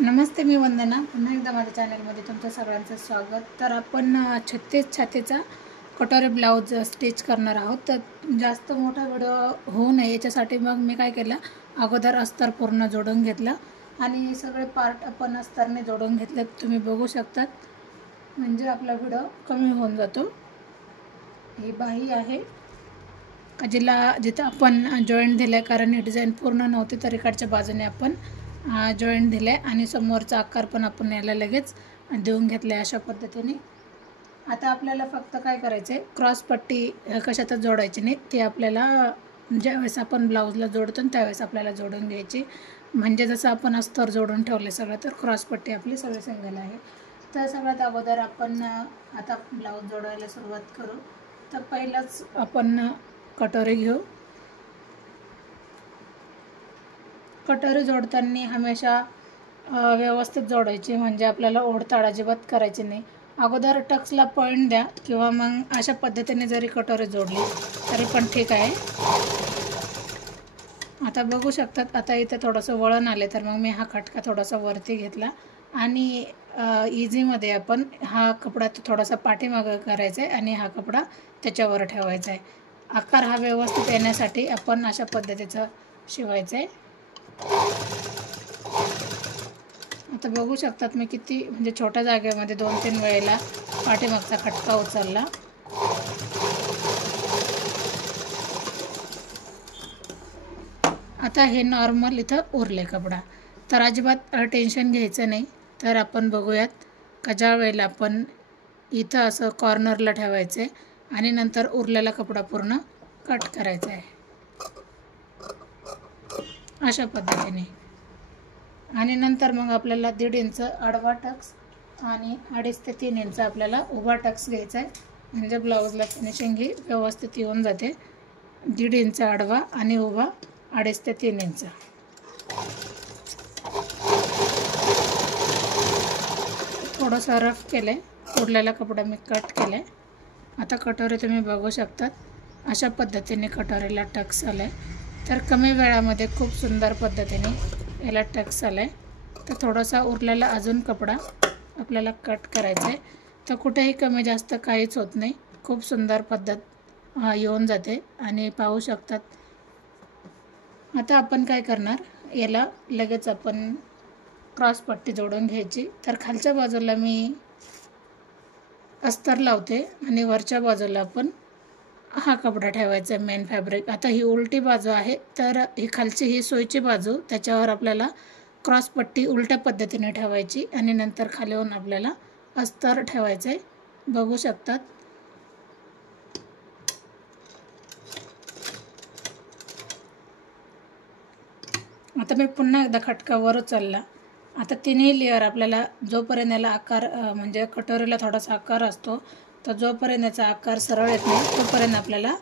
नमस्ते, मी वंदना. पुन्हा एकदा माझ्या चॅनलमध्ये तुमचं सगळ्यांचं स्वागत. तर आपण 36 छातीचा कटोरी ब्लाऊज स्टिच करणार आहोत. तर जास्त मोठा व्हिडिओ होऊ नये याच्यासाठी मग मी काय केलं, अगोदर अस्तर पूर्ण जोडून घेतलं आणि सगळे पार्ट आपण अस्तरने जोडून घेतले. तुम्ही बघू शकतात, म्हणजे आपला व्हिडिओ कमी होऊन जातो. ही बाही आहे जिला जिथं आपण जॉईंट दिले, कारण ही डिझाईन पूर्ण नव्हती तर इकडच्या बाजूने आपण जॉईंट दिले आणि समोरचा आकार पण आपण याला लगेच देऊन घेतले अशा पद्धतीने. आता आपल्याला फक्त काय करायचं आहे, क्रॉस पट्टी कशातच जोडायची नाही, ती आपल्याला ज्यावेळेस आपण ब्लाऊजला जोडतो त्यावेळेस आपल्याला जोडून घ्यायची. म्हणजे जसं आपण अस्तर जोडून ठेवले सगळं, तर क्रॉस पट्टी आपली सगळी सिंगल आहे. तर सगळ्यात अगोदर आपण आता ब्लाऊज जोडायला सुरुवात करू. तर पहिलंच आपण कटोरी घेऊ. कटोरी जोडताना हमेशा व्यवस्थित जोडायची, म्हणजे आपल्याला ओढताड अजिबात करायची नाही. अगोदर टक्सला पॉईंट द्या किंवा मग अशा पद्धतीने जरी कटोरी जोडली तरी पण ठीक आहे. आता बघू शकतात, आता इथे थोडंसं वळण आले तर मग मी हा खटका थोडासा वरती घेतला आणि इझीमध्ये आपण हा कपडा थोडासा पाठीमागं करायचा आहे आणि हा कपडा त्याच्यावर ठेवायचा आहे. आकार हा व्यवस्थित येण्यासाठी आपण अशा पद्धतीचं शिवायचं आहे. आता बघू शकतात मी किती म्हणजे छोट्या जागेमध्ये 2-3 वेळेला पाठीमागचा खटका उचलला. आता हे नॉर्मल इथं उरले कपडा, तर अजिबात टेन्शन घ्यायचं नाही. तर आपण बघूयात का ज्या वेळेला आपण इथं असं कॉर्नरला ठेवायचं आहे आणि नंतर उरलेला कपडा पूर्ण कट करायचा आहे अशा पद्धतीने. आणि नंतर मग आपल्याला 1.5 इंच आडवा टक्स आणि 2.5 ते 3 इंच आपल्याला उभा टक्स घ्यायचा आहे, म्हणजे ब्लाऊजला फिनिशिंग ही व्यवस्थित येऊन जाते. 1.5 इंच आडवा आणि उभा 2.5 ते 3 इंच. थोडंसं रफ केलं आहे, उरलेला कपडा मी कट केला आहे. आता कटोरी तुम्ही बघू शकतात, अशा पद्धतीने कटोरीला टक्स आलं आहे. तर कमी वेळामध्ये खूप सुंदर पद्धतीने याला टक्स आलं आहे. तर थोडासा उरलेला अजून कपडा आपल्याला कट करायचा आहे. तर कुठेही कमी जास्त काहीच होत नाही, खूप सुंदर पद्धत येऊन जाते आणि पाहू शकतात. आता आपण काय करणार, याला लगेच आपण क्रॉस पट्टी जोडून घ्यायची. तर खालच्या बाजूला मी अस्तर लावते आणि वरच्या बाजूला आपण हा कपडा ठेवायचा आहे मेन फॅब्रिक. आता ही उलटी बाजू आहे, तर ही खालची ही सोयची बाजू, त्याच्यावर आपल्याला क्रॉस पट्टी उलट्या पद्धतीने ठेवायची आणि नंतर खाली येऊन आपल्याला अस्तर ठेवायचं आहे. बघू शकतात. आता मी पुन्हा एकदा खटका वर उचलला. आता तिन्ही लेअर आपल्याला जोपर्यंत याला आकार म्हणजे कटोरीला थोडासा आकार असतो, तर जोपर्यंत याचा आकार सरळ येत नाही तोपर्यंत आपल्याला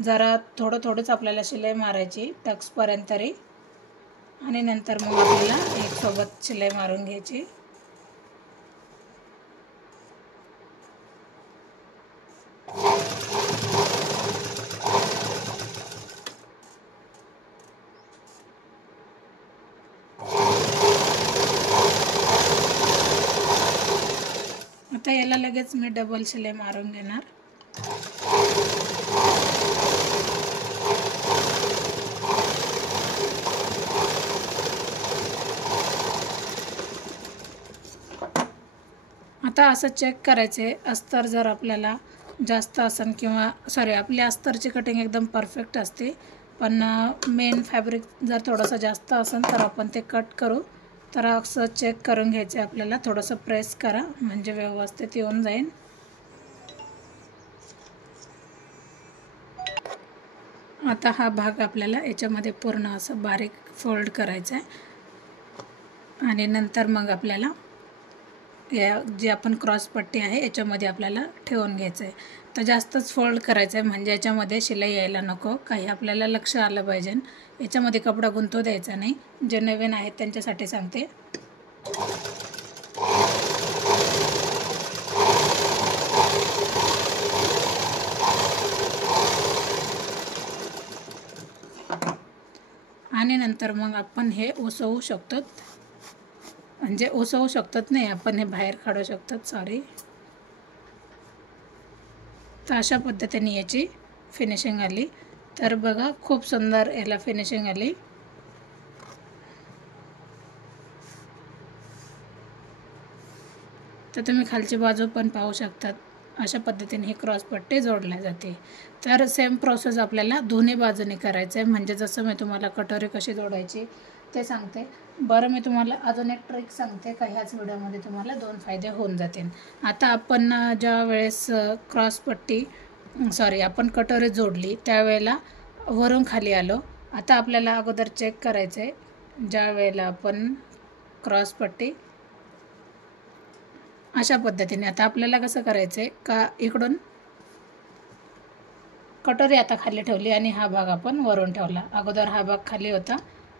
जरा थोडंच आपल्याला शिलाई मारायची टक्सपर्यंत तरी, आणि नंतर मग आपल्याला एक सोबत शिलाई मारून घ्यायची. आता याला लगेच मी डबल शिलाई मारून घेणार. आता असं चेक करायचे, अस्तर जर आपल्याला जास्त असेल किंवा आपली अस्तरची कटिंग एकदम परफेक्ट असते, पण मेन फॅब्रिक जर थोडंसं जास्त असेल तर आपण ते कट करू. तर असं चेक करून घ्यायचे आपल्याला, थोडंसं प्रेस करा म्हणजे व्यवस्थित येऊन जाईल. आता हा भाग आपल्याला याच्यामध्ये पूर्ण असं बारीक फोल्ड करायचा आहे आणि नंतर मग आपल्याला या जी आपण क्रॉस पट्टी आहे याच्यामध्ये आपल्याला ठेवून घ्यायचं आहे. तर जास्तच फोल्ड करायचं आहे, म्हणजे याच्यामध्ये शिलाई यायला नको, काही आपल्याला लक्ष आलं पाहिजे. याच्यामध्ये कपडा गुंतू द्यायचा नाही. जे नवीन आहेत त्यांच्यासाठी सांगते. आणि नंतर मग आपण हे उसवू शकतो. म्हणजे उसवू शकतात नाही आपण, हे बाहेर काढू शकतात, सॉरी. तर अशा पद्धतीने याची फिनिशिंग आली. तर बघा खूप सुंदर याला फिनिशिंग आली. तर तुम्ही खालची बाजू पण पाहू शकतात. अशा पद्धतीने ही क्रॉस पट्टी जोडल्या जाते. तर सेम प्रोसेस आपल्याला दोन्ही बाजूने करायचं आहे. म्हणजे जसं मी तुम्हाला कटोरी कशी जोडायची ते सांगते. बरं, मी तुम्हाला अजून एक ट्रिक सांगते का ह्याच व्हिडिओमध्ये तुम्हाला 2 फायदे होऊन जातील. आता आपण ज्या वेळेस क्रॉस पट्टी आपण कटोरी जोडली त्यावेळेला वरून खाली आलो. आता आपल्याला अगोदर चेक करायचं आहे, ज्या वेळेला आपण क्रॉस पट्टी अशा पद्धतीने, आता आपल्याला कसं करायचं आहे का इकडून कटोरी आता खाली ठेवली आणि हा भाग आपण वरून ठेवला. अगोदर हा भाग खाली होता,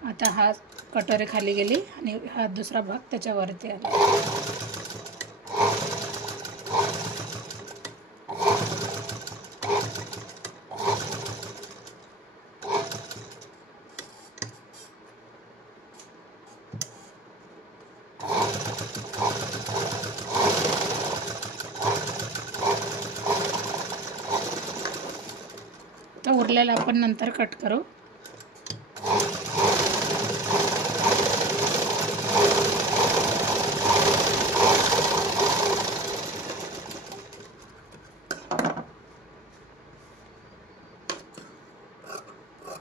आता हा कटोरी खाली गेली आणि हा दुसरा भाग त्याच्यावरती आला. तर उरलेला आपण नंतर कट करू.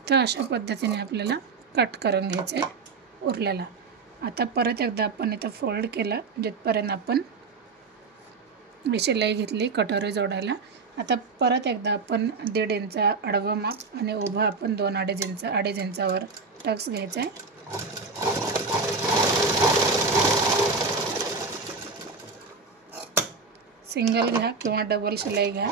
तर अशा पद्धतीने आपल्याला कट करून घ्यायचं आहे उरलेला. आता परत एकदा आपण इथं फोल्ड केलं जिथपर्यंत आपण शिलाई घेतली कटोरी जोडायला. आता परत एकदा आपण 1.5 इंच आडवं माप आणि उभं आपण 2-2.5 इंचावर टक्स घ्यायचा आहे. सिंगल घ्या किंवा डबल शिलाई घ्या.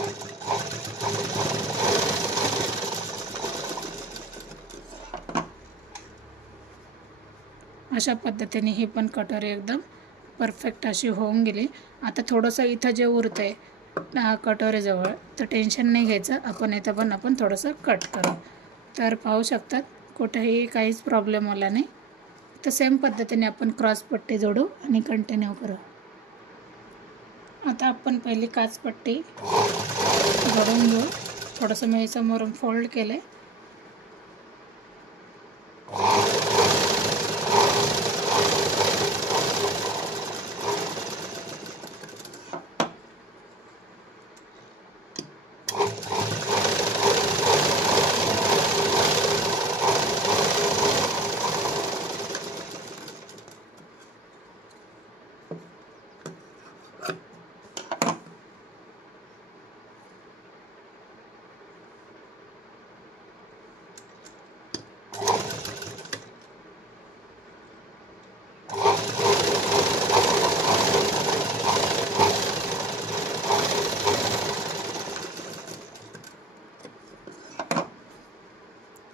अशा पद्धतीने ही पण कटोरी एकदम परफेक्ट अशी होऊन गेली. आता थोडंसं इथं जे उरतं आहे कटोरीजवळ तर टेन्शन नाही घ्यायचं, आपण इथं पण आपण थोडंसं कट करू. तर पाहू शकतात कुठेही काहीच प्रॉब्लेम आला नाही. तर सेम पद्धतीने आपण क्रॉस पट्टी जोडू आणि कंटिन्यू करू. आता आपण पहिली काचपट्टी जोडून घेऊ. थोडंसं मी समोरून फोल्ड केलं आहे.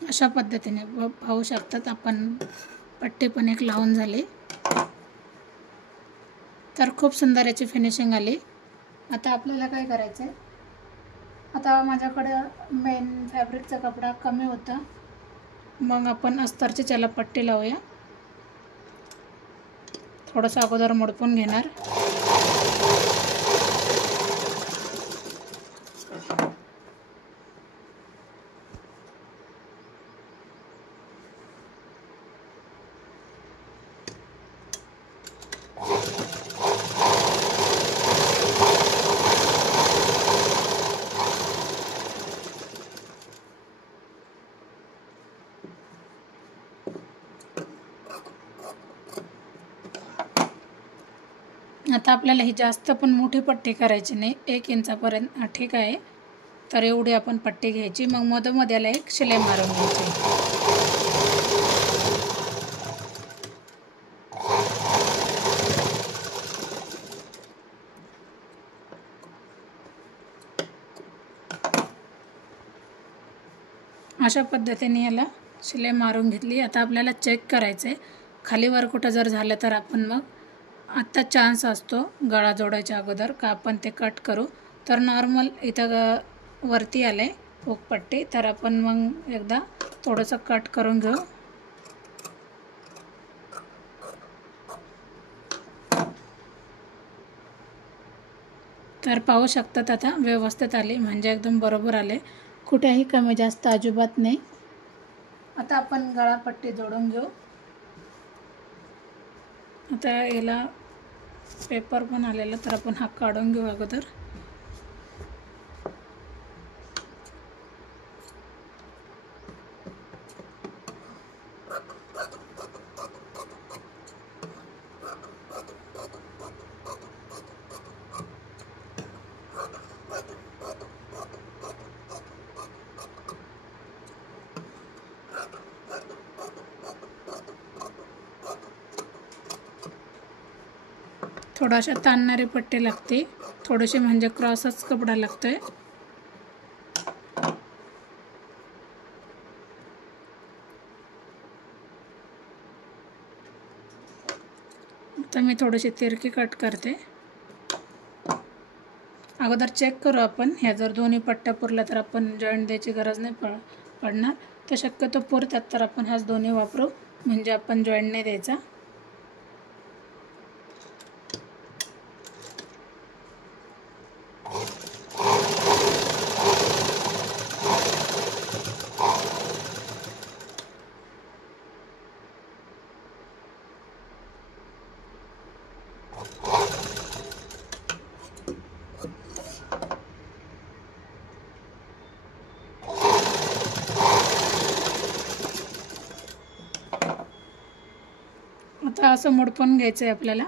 अशा पद्धतीने पाहू शकतात आपण पट्टी पण एक लावून झाली. तर खूप सुंदर याची फिनिशिंग आली. आता आपल्याला काय करायचं आहे, आता माझ्याकडं मेन फॅब्रिकचा कपडा कमी होता, मग आपण अस्तरची त्याला पट्टी लावूया. थोडंसं अगोदर मोडपून घेणार. आता आपल्याला ही जास्त पण मोठी पट्टी करायची नाही, 1 इंचापर्यंत ठीक आहे. तर एवढी आपण पट्टी घ्यायची. मग मधोमध्याला एक शिलाई मारून घ्यायची. अशा पद्धतीने याला शिलाई मारून घेतली. आता आपल्याला चेक करायचं आहे, खालीवर कुठं जर झालं तर आपण मग आत्ता चान्स असतो गळा जोडायच्या अगोदर का आपण ते कट करू. तर नॉर्मल इथं वरती आलं आहे हुकपट्टी, तर आपण मग एकदा थोडंसं कट करून घेऊ. तर पाहू शकतात आता व्यवस्थित आले, म्हणजे एकदम बरोबर आले, कुठेही कमी जास्त अजिबात नाही. आता आपण गळापट्टी जोडून घेऊ. आता याला पेपर पण आलेला, तर आपण हा काढून घेऊ अगोदर. थोडाशा ताणणारी पट्टी लागते, थोडीशी म्हणजे क्रॉसच कपडा लागतोय. आता मी थोडीशी तिरकी कट करते. अगोदर चेक करू आपण, ह्या जर दोन्ही पट्ट्या पुरल्या तर आपण जॉईंट द्यायची गरज नाही पडणार. तर शक्यतो पुरतात तर आपण ह्याच दोन्ही वापरू, म्हणजे आपण जॉईंट नाही द्यायचा. आता असं मोडपून घ्यायचं आहे आपल्याला.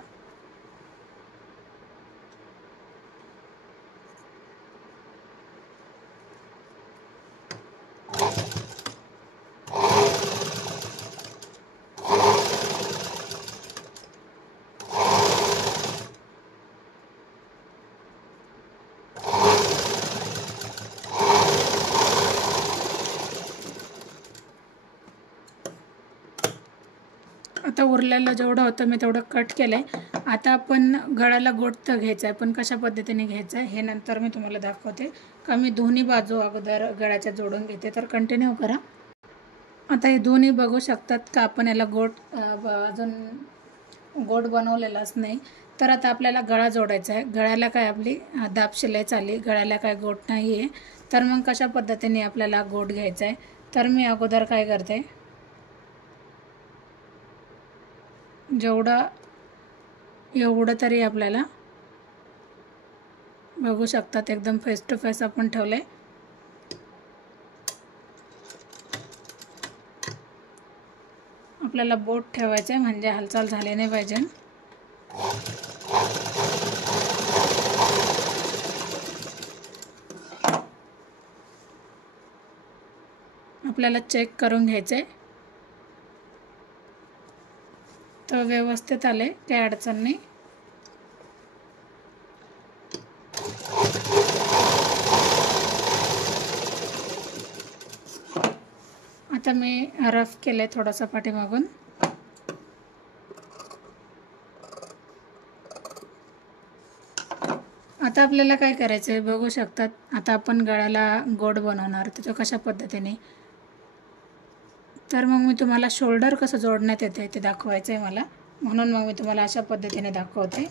आता उरलेलं जेवढं होतं मी तेवढं कट केलं आहे. आता आपण गळ्याला गोट घ्यायचं आहे, पण कशा पद्धतीने घ्यायचं आहे हे नंतर मी तुम्हाला दाखवते. का मी दोन्ही बाजू अगोदर गळ्याच्या जोडून घेते, तर कंटिन्यू करा. आता हे दोन्ही बघू शकतात का आपण याला अजून गोट बनवलेलाच नाही. तर आता आपल्याला गळा जोडायचा आहे. गळ्याला काय आपली दाब शिलाई चालली, गळ्याला काय गोट नाही आहे. तर मग कशा पद्धतीने आपल्याला गोट घ्यायचा आहे, तर मी अगोदर काय करते, एवढं तरी आपल्याला बघू शकतात एकदम फेस टू फेस आपण ठेवले. आपल्याला बोट ठेवायचं आहे, म्हणजे हालचाल झाली नाही पाहिजे. आपल्याला चेक करून घ्यायचं आहे, तर व्यवस्थित आले, काही अडचण नाही. आता मी रफ केलं आहे थोडासा पाठीमागून. आता आपल्याला काय करायचं आहे बघू शकतात. आता आपण गळ्याला गोट बनवणार, तर तो कशा पद्धतीने, तर मग मी तुम्हाला शोल्डर कसं जोडण्यात येते ते दाखवायचं आहे मला, म्हणून मग मी तुम्हाला अशा पद्धतीने दाखवते.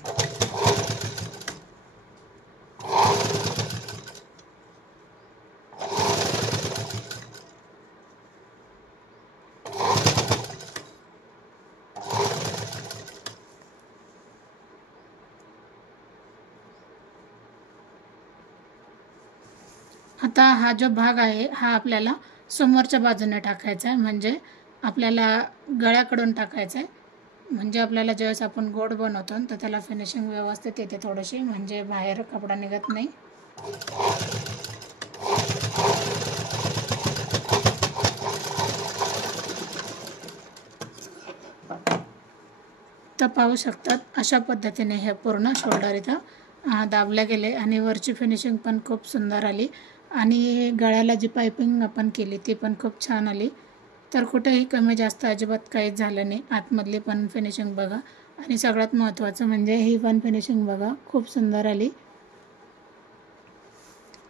आता हा जो भाग आहे हा आपल्याला समोरच्या बाजूने टाकायचा आहे, म्हणजे आपल्याला गळ्याकडून टाकायचं आहे. म्हणजे आपल्याला ज्यावेळेस आपण गोट बनवतो तर त्याला फिनिशिंग व्यवस्थित येते थोडीशी, म्हणजे बाहेर कपडा निघत नाही. तर पाहू शकतात अशा पद्धतीने हे पूर्ण शोल्डर इथं दाबले गेले, आणि वरची फिनिशिंग पण खूप सुंदर आली, आणि गळ्याला जी पायपिंग आपण केली ती पण खूप छान आली. तर कुठेही कमी जास्त अजिबात काहीच झालं नाही. आतमधली पण फिनिशिंग बघा, आणि सगळ्यात महत्त्वाचं म्हणजे ही पण फिनिशिंग बघा, खूप सुंदर आली.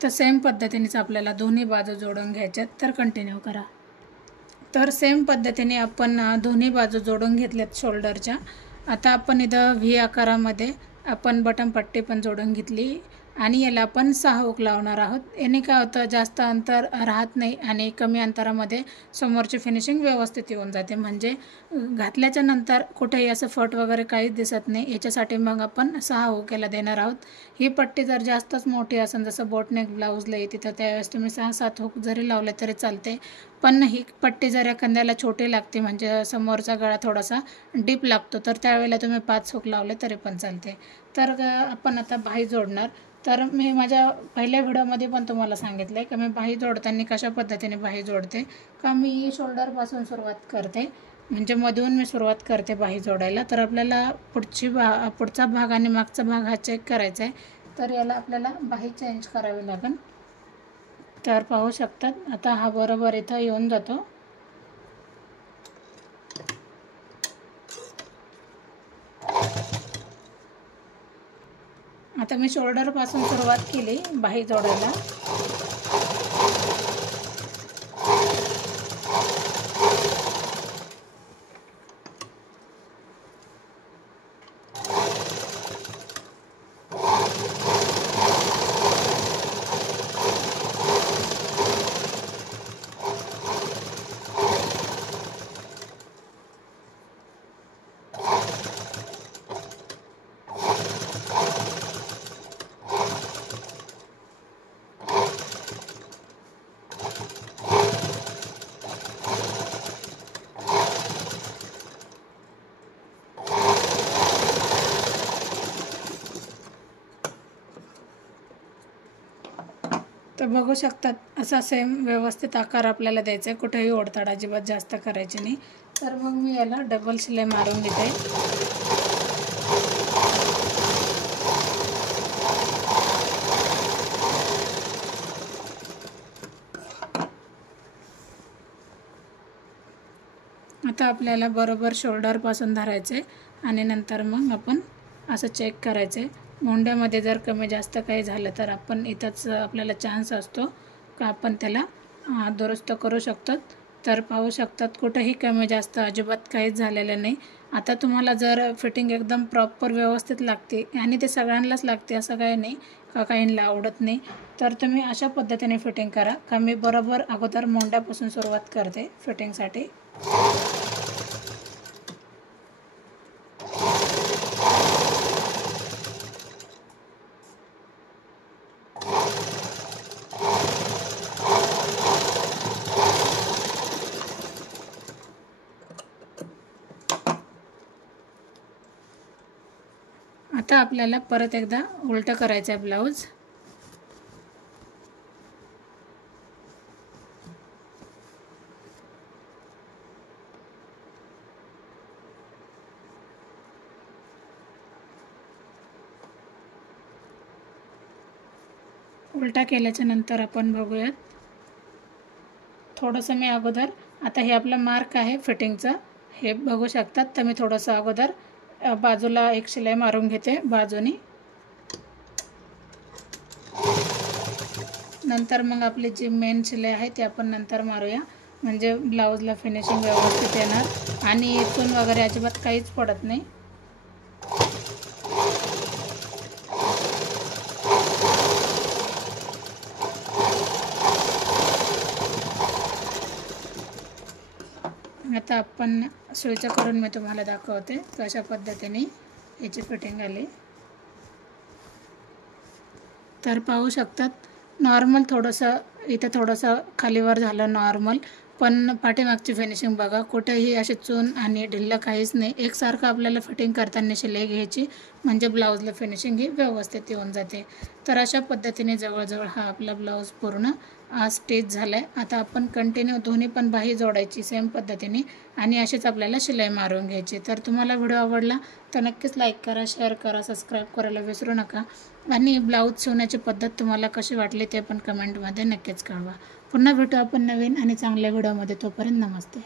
तर सेम पद्धतीनेच आपल्याला दोन्ही बाजू जोडून घ्यायच्यात, तर कंटिन्यू करा. तर सेम पद्धतीने आपण दोन्ही बाजू जोडून घेतल्यात शोल्डरच्या. आता आपण इथं व्ही आकारामध्ये आपण बटन पट्टी पण जोडून घेतली, आणि याला आपण 6 हुक लावणार आहोत. याने काय होतं, जास्त अंतर राहत नाही आणि कमी अंतरामध्ये समोरची फिनिशिंग व्यवस्थित येऊन जाते. म्हणजे घातल्याच्या नंतर कुठेही असं फट वगैरे काहीच दिसत नाही. याच्यासाठी मग आपण 6 हुक याला देणार आहोत. ही पट्टी जर जास्तच मोठी असेल, जसं बोटनेक ब्लाऊजला येते, तर त्यावेळेस तुम्ही 6-7 हुक जरी लावले तरी चालते. पण ही पट्टी जर एखाद्याला छोटी लागते, म्हणजे समोरचा गळा थोडासा डीप लागतो, तर त्यावेळेला तुम्ही 5 हुक लावले तरी पण चालते. तर आपण आता बाही जोडणार. तर मी माझ्या पहिल्या व्हिडिओमध्ये पण तुम्हाला सांगितलं आहे की मी बाही जोडताना कशा पद्धतीने बाही जोडते. का मी शोल्डरपासून सुरुवात करते, म्हणजे मधून मी सुरुवात करते बाही जोडायला. तर आपल्याला पुढचा भाग आणि मागचा भाग हा चेक करायचा आहे. तर याला आपल्याला बाही चेंज करावी लागेल. तर पाहू शकतात, आता हा बरोबर इथं येऊन जातो. आता मी शोल्डरपासून सुरुवात केली बाही जोडायला. तर बघू शकतात, असा सेम व्यवस्थित आकार आपल्याला द्यायचा आहे. कुठेही ओढताड अजिबात जास्त करायची नाही. तर मग मी याला डबल शिलाई मारून घेते. आता आपल्याला बरोबर शोल्डरपासून धरायचे आणि नंतर मग आपण असं चेक करायचे. मोंड्यामध्ये जर कमी जास्त काही झालं तर आपण इथंच आपल्याला चान्स असतो का आपण त्याला दुरुस्त करू शकतो. तर पाहू शकतात, कुठेही कमी जास्त अजिबात काहीच झालेलं नाही. आता तुम्हाला जर फिटिंग एकदम प्रॉपर व्यवस्थित लागते, आणि ते सगळ्यांनाच लागते असं काही नाही का काहींना आवडत नाही, तर तुम्ही अशा पद्धतीने फिटिंग करा. का मी बरोबर अगोदर मोंड्यापासून सुरुवात करते फिटिंगसाठी. आता आपल्याला परत एकदा उलटं करायचं आहे ब्लाऊज. उलटा केल्याच्या नंतर आपण बघूयात. थोडंसं मी अगोदर, आता हे आपलं मार्क आहे फिटिंगचं, हे बघू शकतात. तर मी थोडंसं अगोदर बाजूला एक शिलाई मारून घेते बाजूनी. नंतर मग आपली जी मेन शिलाई आहे ती आपण नंतर मारूया, म्हणजे ब्लाऊजला फिनिशिंग व्यवस्थित येणार आणि चून वगैरे अजिबात काहीच पडत नाही. आता आपण सुईचं करून मी तुम्हाला दाखवते कशा पद्धतीने याची फिटिंग आली. तर पाहू शकतात, नॉर्मल थोडंसं इथं थोडंसं खालीवर झालं नॉर्मल, पण पाठीमागची फिनिशिंग बघा, कुठेही अशी चून आणि ढिल्लं काहीच नाही. एकसारखं आपल्याला फिटिंग करताना शिलाई घ्यायची, म्हणजे ब्लाऊजला फिनिशिंग ही व्यवस्थित येऊन जाते. तर अशा पद्धतीने जवळजवळ हा आपला ब्लाऊज पूर्ण स्टिच झाला आहे. आता आपण कंटिन्यू दोन्ही पण बाही जोडायची सेम पद्धतीने आणि अशीच आपल्याला शिलाई मारून घ्यायची. तर तुम्हाला व्हिडिओ आवडला तर नक्कीच लाईक करा, शेअर करा, सबस्क्राईब करायला विसरू नका. आणि ब्लाऊज शिवण्याची पद्धत तुम्हाला कशी वाटली ते पण कमेंटमध्ये नक्कीच कळवा. पुन्हा भेटू आपण नवीन आणि चांगल्या व्हिडिओमध्ये. तोपर्यंत नमस्ते.